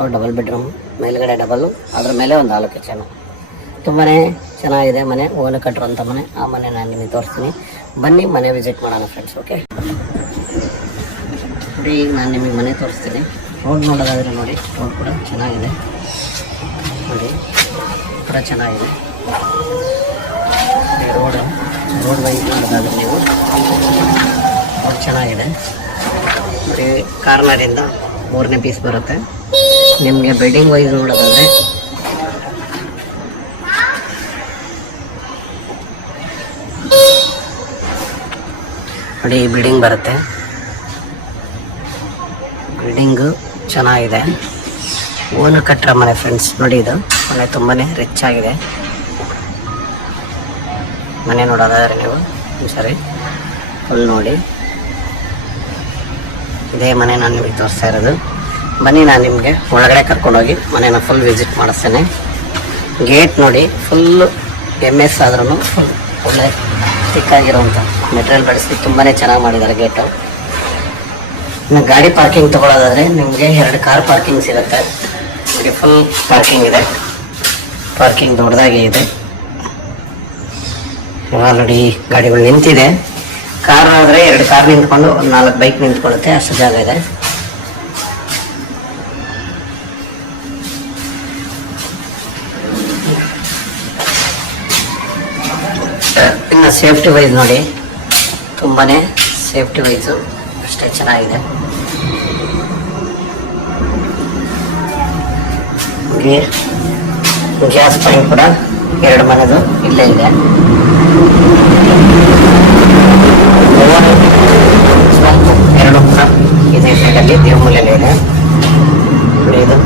Floor double bedroom, ಮೇಲ್ಗಡೆ double, ಅದ್ರ ಮೇಲೆ ಒಂದು ಹಾಲು ಕಿಚನು. ತುಂಬಾ ಚೆನ್ನಾಗಿದೆ ಮನೆ, ಓನ್ ಕಟ್ಟಿರುವಂಥ ಮನೆ. ಆ ಮನೆ ನಾನು ನಿಮಗೆ ತೋರಿಸ್ತೀನಿ, ಬನ್ನಿ ಮನೆ ವಿಸಿಟ್ ಮಾಡೋಣ ಫ್ರೆಂಡ್ಸ್. ಓಕೆ ನೋಡಿ, ನಾನು ನಿಮಗೆ ಮನೆ ತೋರಿಸ್ತೀನಿ. ರೋಡ್ ನೋಡೋದಾದರೆ ನೋಡಿ, ರೋಡ್ ಕೂಡ ಚೆನ್ನಾಗಿದೆ ನೋಡಿ, ಕೂಡ ಚೆನ್ನಾಗಿದೆ ರೋಡ್ ವೈಸ್ ನೋಡೋದಾದರೆ ನೀವು ರೋಡ್ ಚೆನ್ನಾಗಿದೆ ನೋಡಿ. ಕಾರ್ನರಿಂದ 3ನೇ ಪೀಸ್ ಬರುತ್ತೆ ನಿಮಗೆ. ಬಿಲ್ಡಿಂಗ್ ವೈಸ್ ನೋಡೋದಾದರೆ ನೋಡಿ, ಈ ಬಿಲ್ಡಿಂಗ್ ಬರುತ್ತೆ. ಬಿಲ್ಡಿಂಗು ಚೆನ್ನಾಗಿದೆ, ಓನ್ ಕಟ್ಟರ ಮನೆ ಫ್ರೆಂಡ್ಸ್. ನೋಡಿ, ಇದು ಮನೆ ತುಂಬಾ ರಿಚ್ ಆಗಿದೆ ಮನೆ. ನೋಡೋದಾದರೆ ನೀವು ಸರಿ ಫುಲ್ ನೋಡಿ, ಇದೇ ಮನೆ ನಾನು ನಿಮಗೆ ತೋರಿಸ್ತಾ ಇರೋದು. ಬನ್ನಿ, ನಾನು ನಿಮಗೆ ಒಳಗಡೆ ಕರ್ಕೊಂಡೋಗಿ ಮನೇನ ಫುಲ್ ವಿಸಿಟ್ ಮಾಡಿಸ್ತೇನೆ. ಗೇಟ್ ನೋಡಿ, ಫುಲ್ಲು MS ಆದ್ರೂ ಫುಲ್ ಒಳ್ಳೆ ತಿಕ್ಕಾಗಿರೋಂಥ ಮೆಟೀರಿಯಲ್ ಬಳಸಿ ತುಂಬಾ ಚೆನ್ನಾಗಿ ಮಾಡಿದ್ದಾರೆ ಗೇಟು. ಇನ್ನು ಗಾಡಿ ಪಾರ್ಕಿಂಗ್ ತೊಗೊಳ್ಳೋದಾದರೆ ನಿಮಗೆ 2 ಕಾರ್ ಪಾರ್ಕಿಂಗ್ ಸಿಗುತ್ತೆ. ನಿಮಗೆ ಫುಲ್ ಪಾರ್ಕಿಂಗ್ ಇದೆ, ಪಾರ್ಕಿಂಗ್ ದೊಡ್ಡದಾಗಿ ಇದೆ. ಆಲ್ರೆಡಿ ಗಾಡಿಗಳು ನಿಂತಿದೆ. ಕಾರ್ ಆದರೆ 2 ಕಾರ್ ನಿಂತ್ಕೊಂಡು ಒಂದು 4 ಬೈಕ್ ನಿಂತ್ಕೊಳ್ಳುತ್ತೆ, ಅಷ್ಟು ಜಾಗ ಇದೆ. ಇನ್ನು ಸೇಫ್ಟಿ ವೈಸ್ ನೋಡಿ, ತುಂಬಾ ಸೇಫ್ಟಿ ವೈಸು ಅಷ್ಟೇ ಚೆನ್ನಾಗಿದೆ. ಗ್ಯಾಸ್ ಪಾಯಿಂಟ್ ಕೂಡ 2 ಮನೆದು ಇಲ್ಲೇ ಇದೆ. ಎರಡು ಕೂಡ ಇದೇ ಸೈಡಲ್ಲಿ ದೇವಮೂಲೆಯಲ್ಲಿ ಇದೆ. ಇದು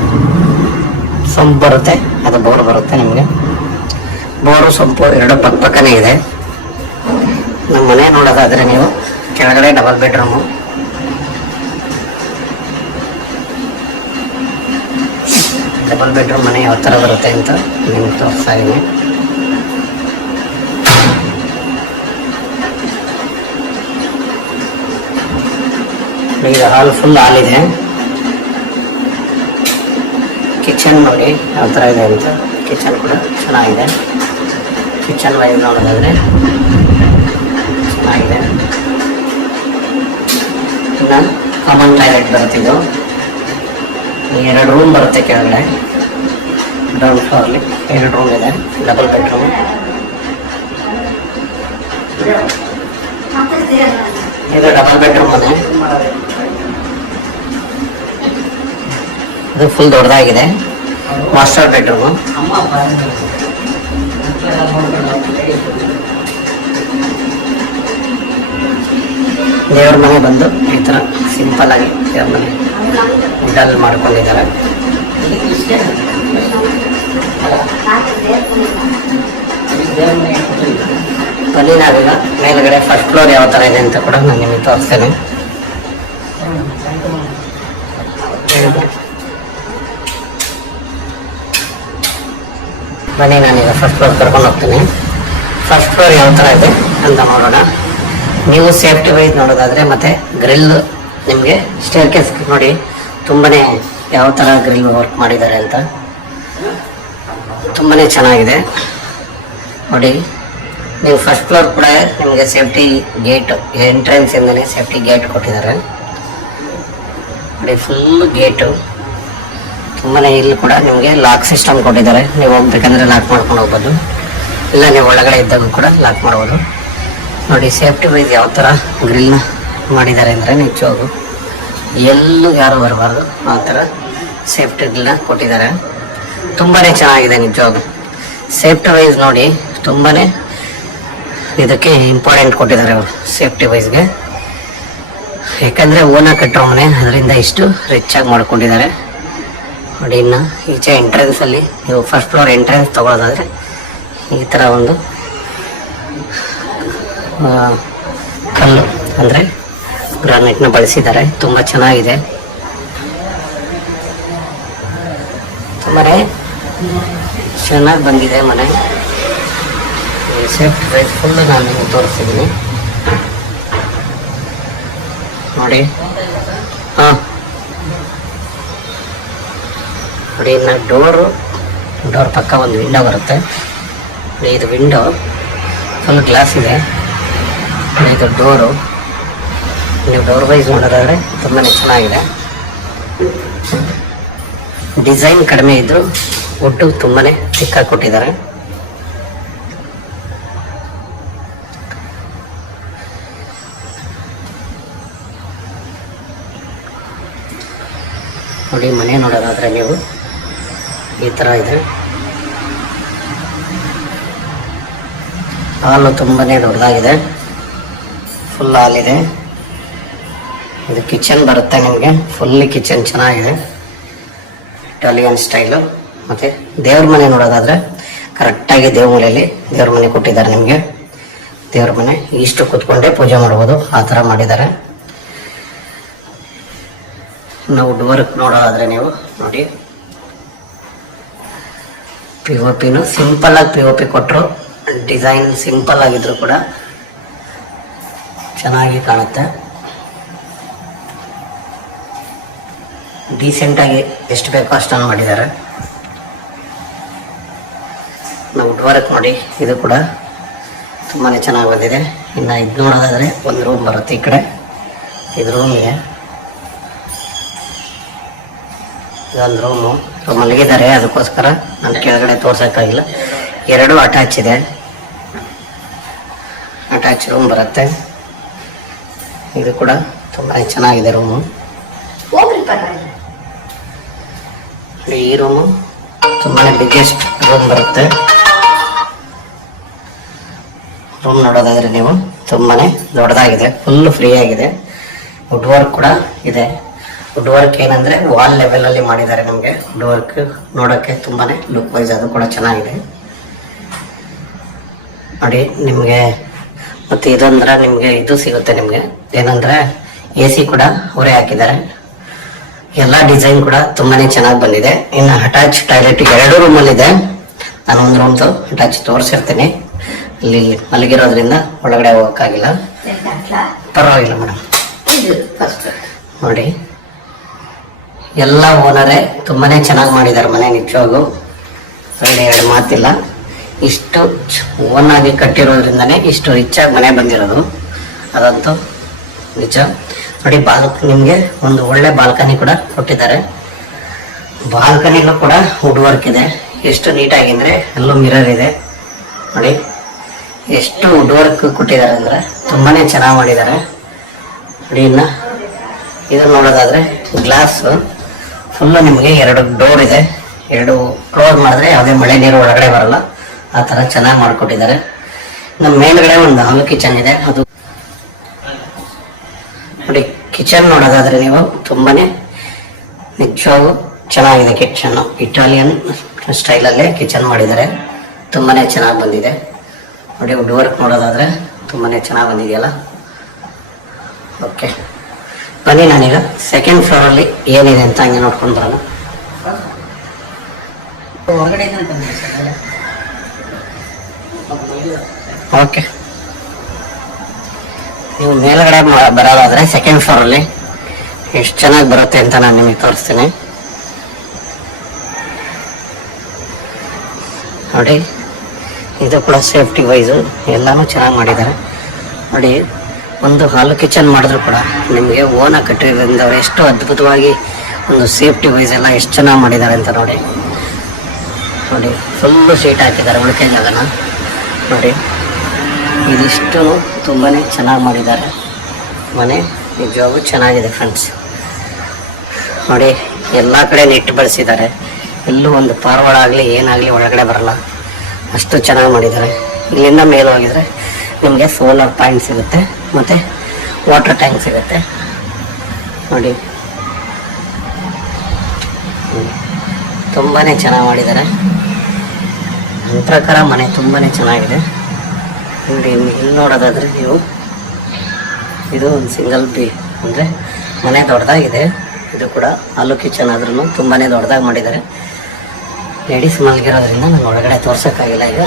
ಸೊಂಪು ಬರುತ್ತೆ, ಅದು ಬೋರ್ ಬರುತ್ತೆ ನಿಮಗೆ. ಬೋರು ಸೊಂಪು 2 ಪಕ್ಕನೇ ಇದೆ. ನಮ್ಮ ಮನೆ ನೋಡೋದಾದರೆ ನೀವು ಕೆಳಗಡೆ ಡಬಲ್ ಬೆಡ್ರೂಮು, ಡಬಲ್ ಬೆಡ್ರೂಮ್ ಮನೆ ಯಾವ ಥರ ಬರುತ್ತೆ ಅಂತ ನಿಮ್ಗೆ ತೋರಿಸ್ತಾ ಇದ್ದೀನಿ. ಇದು ಹಾಲ್ ಫುಲ್ ಹಾಲ್ ಇದೆ. ಕಿಚನ್ ನೋಡಿ ಯಾವ ಥರ ಇದೆ ಅಂತ. ಕಿಚನ್ ಕೂಡ ಚೆನ್ನಾಗಿದೆ. ಕಿಚನ್ ವೈಸ್ ನೋಡೋದಾದರೆ ಚೆನ್ನಾಗಿದೆ. ಇನ್ನು ಕಾಮನ್ ಟಾಯ್ಲೆಟ್ ಬರುತ್ತೆ. ಇದು 2 ರೂಮ್ ಬರುತ್ತೆ ಕೆಳಗಡೆ. ಗ್ರೌಂಡ್ ಫ್ಲೋರ್ಲಿ 2 ರೂಮ್ ಇದೆ, ಡಬಲ್ ಬೆಡ್ರೂಮ್. ಇದು ಡಬಲ್ ಬೆಡ್ರೂಮ್ ಮನೆ. ಇದು ಫುಲ್ ದೊಡ್ಡದಾಗಿದೆ, ಮಾಸ್ಟರ್ ಬೆಡ್ರೂಮು. ದೇವ್ರ ಮನೆ ಬಂದು ಈ ಥರ ಸಿಂಪಲ್ ಆಗಿ ದೇವ್ರ ಮನೆ ಡಲ್ ಮಾಡ್ಕೊಂಡಿದ್ದಾರೆ. ಬನ್ನಿ, ನಾವೀಗ ಮೇಲ್ಗಡೆ ಫಸ್ಟ್ ಫ್ಲೋರ್ ಯಾವ ಥರ ಇದೆ ಅಂತ ಕೂಡ ನಾನು ನಿಮಗೆ ತೋರಿಸ್ತೇನೆ. ಬನ್ನಿ, ನಾನೀಗ ಫಸ್ಟ್ ಫ್ಲೋರ್ ಕರ್ಕೊಂಡು ಹೋಗ್ತೀನಿ. ಫಸ್ಟ್ ಫ್ಲೋರ್ ಯಾವ ಥರ ಇದೆ ಅಂತ ನೋಡೋಣ. ನೀವು ಸೇಫ್ಟಿ ವೈಸ್ ನೋಡೋದಾದರೆ ಮತ್ತು ಗ್ರಿಲ್ ನಿಮಗೆ ಸ್ಟೇರ್ ಕೇಸ್ ನೋಡಿ, ತುಂಬಾ ಯಾವ ಥರ ಗ್ರಿಲ್ ವರ್ಕ್ ಮಾಡಿದ್ದಾರೆ ಅಂತ ತುಂಬಾ ಚೆನ್ನಾಗಿದೆ ನೋಡಿ. ನೀವು ಫಸ್ಟ್ ಫ್ಲೋರ್ ಕೂಡ ನಿಮಗೆ ಸೇಫ್ಟಿ ಗೇಟ್, ಎಂಟ್ರೆನ್ಸ್ ಇಂದನೇ ಸೇಫ್ಟಿ ಗೇಟ್ ಕೊಟ್ಟಿದ್ದಾರೆ ನೋಡಿ. ಫುಲ್ ಗೇಟು ತುಂಬಾ. ಇಲ್ಲಿ ಕೂಡ ನಿಮಗೆ ಲಾಕ್ ಸಿಸ್ಟಮ್ ಕೊಟ್ಟಿದ್ದಾರೆ. ನೀವು ಹೋಗ್ಬೇಕಂದ್ರೆ ಲಾಕ್ ಮಾಡ್ಕೊಂಡು ಹೋಗ್ಬೋದು, ಇಲ್ಲ ನೀವು ಒಳಗಡೆ ಇದ್ದಾಗ ಕೂಡ ಲಾಕ್ ಮಾಡ್ಬೋದು ನೋಡಿ. ಸೇಫ್ಟಿ ವೈಸ್ ಯಾವ ಥರ ಗ್ರಿಲ್ನ ಮಾಡಿದ್ದಾರೆ ಅಂದರೆ ನಿಜವಾಗೂ ಎಲ್ಲೂ ಯಾರು ಬರಬಾರ್ದು ಆ ಥರ ಸೇಫ್ಟಿ ಗ್ರಿಲ್ನ ಕೊಟ್ಟಿದ್ದಾರೆ. ತುಂಬಾ ಚೆನ್ನಾಗಿದೆ ನಿಜವಾಗೂ. ಸೇಫ್ಟಿ ವೈಸ್ ನೋಡಿ, ತುಂಬಾ ಇದಕ್ಕೆ ಇಂಪಾರ್ಟೆಂಟ್ ಕೊಟ್ಟಿದ್ದಾರೆ ಅವರು ಸೇಫ್ಟಿ ವೈಸ್ಗೆ. ಯಾಕಂದರೆ ಓನಾಗಿ ಕಟ್ಟಿರೋ ಮನೆ, ಅದರಿಂದ ಇಷ್ಟು ರಿಚ್ ಆಗಿ ಮಾಡ್ಕೊಂಡಿದ್ದಾರೆ ನೋಡಿ. ಇನ್ನು ಈಚೆ ಎಂಟ್ರೆನ್ಸಲ್ಲಿ ನೀವು ಫಸ್ಟ್ ಫ್ಲೋರ್ ಎಂಟ್ರೆನ್ಸ್ ತೊಗೊಳೋದಾದರೆ ಈ ಥರ ಒಂದು ಕಲ್ಲು ಅಂದರೆ ಗ್ರಾನೈಟ್ನ ಬಳಸಿದ್ದಾರೆ. ತುಂಬ ಚೆನ್ನಾಗಿದೆ, ತುಂಬಾ ಚೆನ್ನಾಗಿ ಬಂದಿದೆ ಮನೆ. ಸೇಫ್ಟಿ ವೈಸ್ ಫುಲ್ಲು ನಾನು ನಿಮಗೆ ತೋರಿಸ್ತಿದ್ದೀನಿ ನೋಡಿ. ಹಾಂ, ನೋಡಿ. ಇನ್ನು ಡೋರ್ ಪಕ್ಕ ಒಂದು ವಿಂಡೋ ಬರುತ್ತೆ. ಇದು ವಿಂಡೋ ಫುಲ್ ಗ್ಲಾಸ್ ಇದೆ. ಇದು ಡೋರು. ನೀವು ಡೋರ್ ವೈಸ್ ನೋಡೋದಾದ್ರೆ ತುಂಬಾ ಚೆನ್ನಾಗಿದೆ. ಡಿಸೈನ್ ಕಡಿಮೆ ಇದ್ರು ಒಟ್ಟು ತುಂಬಾ ಚಿಕ್ಕಾಗಿ ಕೊಟ್ಟಿದ್ದಾರೆ. ನೋಡಿ, ಮನೆ ನೋಡೋದಾದ್ರೆ ನೀವು ಈ ಥರ ಇದೆ. ಹಾಲು ತುಂಬಾ ದೊಡ್ಡದಾಗಿದೆ, ಫುಲ್ ಹಾಲಿದೆ. ಇದು ಕಿಚನ್ ಬರುತ್ತೆ ನಿಮಗೆ. ಫುಲ್ಲಿ ಕಿಚನ್ ಚೆನ್ನಾಗಿದೆ, ಇಟಾಲಿಯನ್ ಸ್ಟೈಲು. ಮತ್ತು ದೇವ್ರ ಮನೆ ನೋಡೋದಾದ್ರೆ ಕರೆಕ್ಟಾಗಿ ದೇವ್ರ ಮನೆ ಕೊಟ್ಟಿದ್ದಾರೆ ನಿಮಗೆ. ದೇವ್ರ ಮನೆ ಇಷ್ಟು ಕೂತ್ಕೊಂಡೇ ಪೂಜೆ ಮಾಡ್ಬೋದು, ಆ ಥರ ಮಾಡಿದ್ದಾರೆ. ನಾವು ಡೋರ್ ನೋಡೋದಾದ್ರೆ ನೀವು ನೋಡಿ, POPನು ಸಿಂಪಲ್ ಆಗಿ POP ಕೊಟ್ಟರು. ಡಿಸೈನ್ ಸಿಂಪಲ್ ಆಗಿದ್ರು ಕೂಡ ಚೆನ್ನಾಗಿ ಕಾಣುತ್ತೆ. ಡೀಸೆಂಟಾಗಿ ಎಷ್ಟು ಬೇಕೋ ಅಷ್ಟನ್ನು ಮಾಡಿದ್ದಾರೆ. ನಾವು ಡೋರಕ್ಕೆ ನೋಡಿ, ಇದು ಕೂಡ ತುಂಬಾ ಚೆನ್ನಾಗಿ ಬಂದಿದೆ. ಇನ್ನು ಇದು ನೋಡೋದಾದರೆ ಒಂದು ರೂಮ್ ಬರುತ್ತೆ. ಈ ಕಡೆ ಇದು ರೂಮ್ ಇದೆ. ಇದೊಂದು ರೂಮು ಮಲಗಿದ್ದಾರೆ, ಅದಕ್ಕೋಸ್ಕರ ನಾನು ಕೆಳಗಡೆ ತೋರ್ಸೋಕ್ಕಾಗಿಲ್ಲ. 2 ಅಟ್ಯಾಚ್ ಇದೆ. ಅಟ್ಯಾಚ್ ರೂಮ್ ಬರುತ್ತೆ. ಇದು ಕೂಡ ತುಂಬಾ ಚೆನ್ನಾಗಿದೆ ರೂಮು. ಈ ರೂಮು ತುಂಬಾ ಬಿಗ್ಗೆಸ್ಟ್ ರೂಮ್ ಬರುತ್ತೆ. ರೂಮ್ ನೋಡೋದಾದ್ರೆ ನೀವು ತುಂಬಾನೇ ದೊಡ್ಡದಾಗಿದೆ, ಫುಲ್ ಫ್ರೀ ಆಗಿದೆ. ವುಡ್ ವರ್ಕ್ ಕೂಡ ಇದೆ. ವುಡ್ ವರ್ಕ್ ಏನಂದ್ರೆ ವಾಲ್ ಲೆವೆಲ್ ಅಲ್ಲಿ ಮಾಡಿದ್ದಾರೆ ನಮಗೆ. ವುಡ್ ವರ್ಕ್ ನೋಡೋಕ್ಕೆ ತುಂಬಾನೇ ಲುಕ್ ವೈಸ್ ಅದು ಕೂಡ ಚೆನ್ನಾಗಿದೆ ನೋಡಿ ನಿಮಗೆ. ಮತ್ತೆ ಇದಂದ್ರೆ ನಿಮಗೆ ಇದು ಸಿಗುತ್ತೆ ನಿಮಗೆ ಏನಂದ್ರೆ AC ಕೂಡ ಅವರೇ ಹಾಕಿದ್ದಾರೆ. ಎಲ್ಲ ಡಿಸೈನ್ ಕೂಡ ತುಂಬಾನೇ ಚೆನ್ನಾಗಿ ಬಂದಿದೆ. ಇನ್ನು ಅಟ್ಯಾಚ್ ಟಾಯ್ಲೆಟ್ 2 ರೂಮಲ್ಲಿ ಇದೆ. ನಾನು ಒಂದು ರೂಮ್ದು ಅಟ್ಯಾಚ್ ತೋರಿಸಿರ್ತೀನಿ. ಇಲ್ಲಿ ಮಲಗಿರೋದ್ರಿಂದ ಒಳಗಡೆ ಹೋಗೋಕ್ಕಾಗಿಲ್ಲ, ಪರವಾಗಿಲ್ಲ ಮೇಡಮ್. ನೋಡಿ, ಎಲ್ಲ ಓನರೇ ತುಂಬಾನೇ ಚೆನ್ನಾಗಿ ಮಾಡಿದ್ದಾರೆ ಮನೆ. ನಿಜವಾಗೂ 2 ಮಾತಿಲ್ಲ. ಇಷ್ಟು ಓನ್ ಆಗಿ ಕಟ್ಟಿರೋದ್ರಿಂದನೇ ಇಷ್ಟು ರಿಚ್ ಆಗಿ ಮನೆ ಬಂದಿರೋದು, ಅದಂತೂ ನಿಜ. ನೋಡಿ, ನಿಮಗೆ ಒಂದು ಒಳ್ಳೆ ಬಾಲ್ಕನಿ ಕೂಡ ಕೊಟ್ಟಿದ್ದಾರೆ. ಬಾಲ್ಕನಿಲೂ ಕೂಡ ವುಡ್ ವರ್ಕ್ ಇದೆ. ಎಷ್ಟು ನೀಟಾಗಿ ಅಂದರೆ ಎಲ್ಲೂ ಮಿರರ್ ಇದೆ ನೋಡಿ. ಎಷ್ಟು ವುಡ್ ವರ್ಕ್ ಕೊಟ್ಟಿದ್ದಾರೆ ಅಂದರೆ ತುಂಬಾನೇ ಚೆನ್ನಾಗಿ ಮಾಡಿದ್ದಾರೆ ನೋಡಿ. ಇನ್ನು ಇದನ್ನು ನೋಡೋದಾದ್ರೆ ಗ್ಲಾಸ್ ಫುಲ್ಲು ನಿಮಗೆ 2 ಡೋರ್ ಇದೆ. 2 ಕ್ಲೋಸ್ ಮಾಡಿದ್ರೆ ಯಾವುದೇ ಮಳೆ ನೀರು ಒಳಗಡೆ ಬರಲ್ಲ, ಆ ಥರ ಚೆನ್ನಾಗಿ ಮಾಡಿಕೊಟ್ಟಿದ್ದಾರೆ. ನಮ್ಮ ಮೇಲ್ಗಡೆ ಒಂದು ಹಾಲು ಕಿಚನ್ ಇದೆ. ಅದು ನೋಡಿ, ಕಿಚನ್ ನೋಡೋದಾದ್ರೆ ನೀವು ತುಂಬಾನೇ ನಿಜವಾಗೂ ಚೆನ್ನಾಗಿದೆ ಕಿಚನ್. ಇಟಾಲಿಯನ್ ಸ್ಟೈಲಲ್ಲೇ ಕಿಚನ್ ಮಾಡಿದ್ದಾರೆ, ತುಂಬಾನೇ ಚೆನ್ನಾಗಿ ಬಂದಿದೆ ನೋಡಿ. ವುಡ್ ವರ್ಕ್ ನೋಡೋದಾದ್ರೆ ತುಂಬಾನೇ ಚೆನ್ನಾಗಿ ಬಂದಿದೆಯಲ್ಲ. ಓಕೆ, ಬನ್ನಿ ನಾನೀಗ ಸೆಕೆಂಡ್ ಫ್ಲೋರಲ್ಲಿ ಏನಿದೆ ಅಂತ ಹಂಗೆ ನೋಡ್ಕೊಂಡು ಬರೋಣ. ಓಕೆ, ನೀವು ಮೇಲ್ಗಡೆ ಬರೋದಾದ್ರೆ ಸೆಕೆಂಡ್ ಫ್ಲೋರಲ್ಲಿ ಎಷ್ಟು ಚೆನ್ನಾಗಿ ಬರುತ್ತೆ ಅಂತ ನಾನು ನಿಮಗೆ ತೋರಿಸ್ತೀನಿ ನೋಡಿ. ಇದು ಕೂಡ ಸೇಫ್ಟಿ ವೈಸು ಎಲ್ಲಾನು ಚೆನ್ನಾಗಿ ಮಾಡಿದ್ದಾರೆ ನೋಡಿ. ಒಂದು ಹಾಲು ಕಿಚನ್ ಮಾಡಿದ್ರು ಕೂಡ ನಿಮಗೆ ಓನಾಗಿ ಕಟ್ಟಿರೋದ್ರಿಂದ ಅವ್ರು ಎಷ್ಟು ಅದ್ಭುತವಾಗಿ ಒಂದು ಸೇಫ್ಟಿ ವೈಸ್ ಎಲ್ಲ ಎಷ್ಟು ಚೆನ್ನಾಗಿ ಮಾಡಿದ್ದಾರೆ ಅಂತ ನೋಡಿ. ನೋಡಿ, ಫುಲ್ಲು ಶೀಟ್ ಹಾಕಿದ್ದಾರೆ ಉಳಿಕೆ ಜಾಗನ ನೋಡಿ. ಇದಿಷ್ಟು ತುಂಬಾ ಚೆನ್ನಾಗಿ ಮಾಡಿದ್ದಾರೆ ಮನೆ. ನಿಜವಾಗೂ ಚೆನ್ನಾಗಿದೆ ಫ್ರೆಂಡ್ಸ್ ನೋಡಿ. ಎಲ್ಲ ಕಡೆ ನೆಟ್ ಬಳಸಿದ್ದಾರೆ. ಎಲ್ಲೂ ಒಂದು ಪಾರ್ವಾಳ ಆಗಲಿ ಏನಾಗಲಿ ಒಳಗಡೆ ಬರಲ್ಲ, ಅಷ್ಟು ಚೆನ್ನಾಗಿ ಮಾಡಿದ್ದಾರೆ. ಇಲ್ಲಿಂದ ಮೇಲೆ ಹೋಗಿದ್ರೆ ನಿಮಗೆ ಸೋಲಾರ್ ಪಾಯಿಂಟ್ ಸಿಗುತ್ತೆ, ಮತ್ತು ವಾಟರ್ ಟ್ಯಾಂಕ್ ಸಿಗುತ್ತೆ ನೋಡಿ. ತುಂಬಾ ಚೆನ್ನಾಗಿ ಮಾಡಿದ್ದಾರೆ. ನನ್ನ ಪ್ರಕಾರ ಮನೆ ತುಂಬಾ ಚೆನ್ನಾಗಿದೆ. ಇಲ್ಲಿ ನೋಡೋದಾದರೆ ನೀವು, ಇದು ಒಂದು ಸಿಂಗಲ್ ಅಂದರೆ ಮನೆ ದೊಡ್ಡದಾಗಿದೆ. ಇದು ಕೂಡ ಹಾಲು ಕಿಚನ್ ಆದ್ರೂ ತುಂಬಾ ದೊಡ್ಡದಾಗಿ ಮಾಡಿದ್ದಾರೆ. ಲೇಡೀಸ್ ಮಲಗಿರೋದ್ರಿಂದ ನಾನು ಒಳಗಡೆ ತೋರ್ಸೋಕ್ಕಾಗಿಲ್ಲ. ಈಗ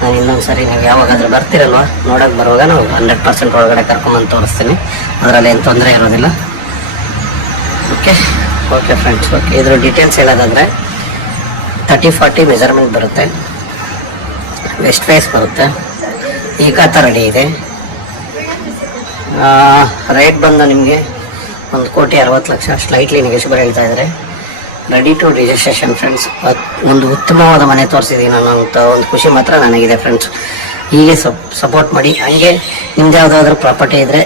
ನಾನು ಇನ್ನೊಂದು ಸರಿ ನೀವು ಯಾವಾಗಾದ್ರೂ ಬರ್ತೀರಲ್ವ ನೋಡೋಕೆ ಬರುವಾಗ ನಾವು 100% ಒಳಗಡೆ ಕರ್ಕೊಂಬಂದು ತೋರಿಸ್ತೀನಿ. ಅದರಲ್ಲಿ ಏನು ತೊಂದರೆ ಇರೋದಿಲ್ಲ. ಓಕೆ. Okay friends, okay. ಇದ್ರ ಡೀಟೇಲ್ಸ್ ಹೇಳೋದಾದರೆ 30-40 ಮೆಜರ್ಮೆಂಟ್ ಬರುತ್ತೆ, ವೆಸ್ಟ್ ಫೇಸ್ ಬರುತ್ತೆ, ಈ ಖಾತ ರೆಡಿ ಇದೆ. ರೇಟ್ ಬಂದು ನಿಮಗೆ 1,60,00,000 ಸ್ಲೈಟ್ಲಿ ನೆಗೋಷಿಯಬಲ್ ಹೇಳ್ತಾ ಇದ್ದಾರೆ. Ready to registration friends. ಒಂದು ಉತ್ತಮವಾದ ಮನೆ ತೋರಿಸಿದ್ದೀನಿ ನಾನು ಅಂತ ಒಂದು ಖುಷಿ ಮಾತ್ರ ನನಗಿದೆ ಫ್ರೆಂಡ್ಸ್. ಹೀಗೆ ಸಪೋರ್ಟ್ ಮಾಡಿ. ಹಂಗೆ ನಿಮ್ದು ಯಾವುದಾದ್ರೂ ಪ್ರಾಪರ್ಟಿ ಇದ್ದರೆ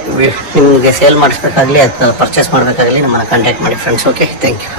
ನಿಮಗೆ ಸೇಲ್ ಮಾಡಿಸ್ಬೇಕಾಗಲಿ ಅಥವಾ ಪರ್ಚೇಸ್ ಮಾಡಬೇಕಾಗಲಿ ನಮ್ಮನ್ನು ಕಾಂಟ್ಯಾಕ್ಟ್ ಮಾಡಿ ಫ್ರೆಂಡ್ಸ್. Okay, thank you.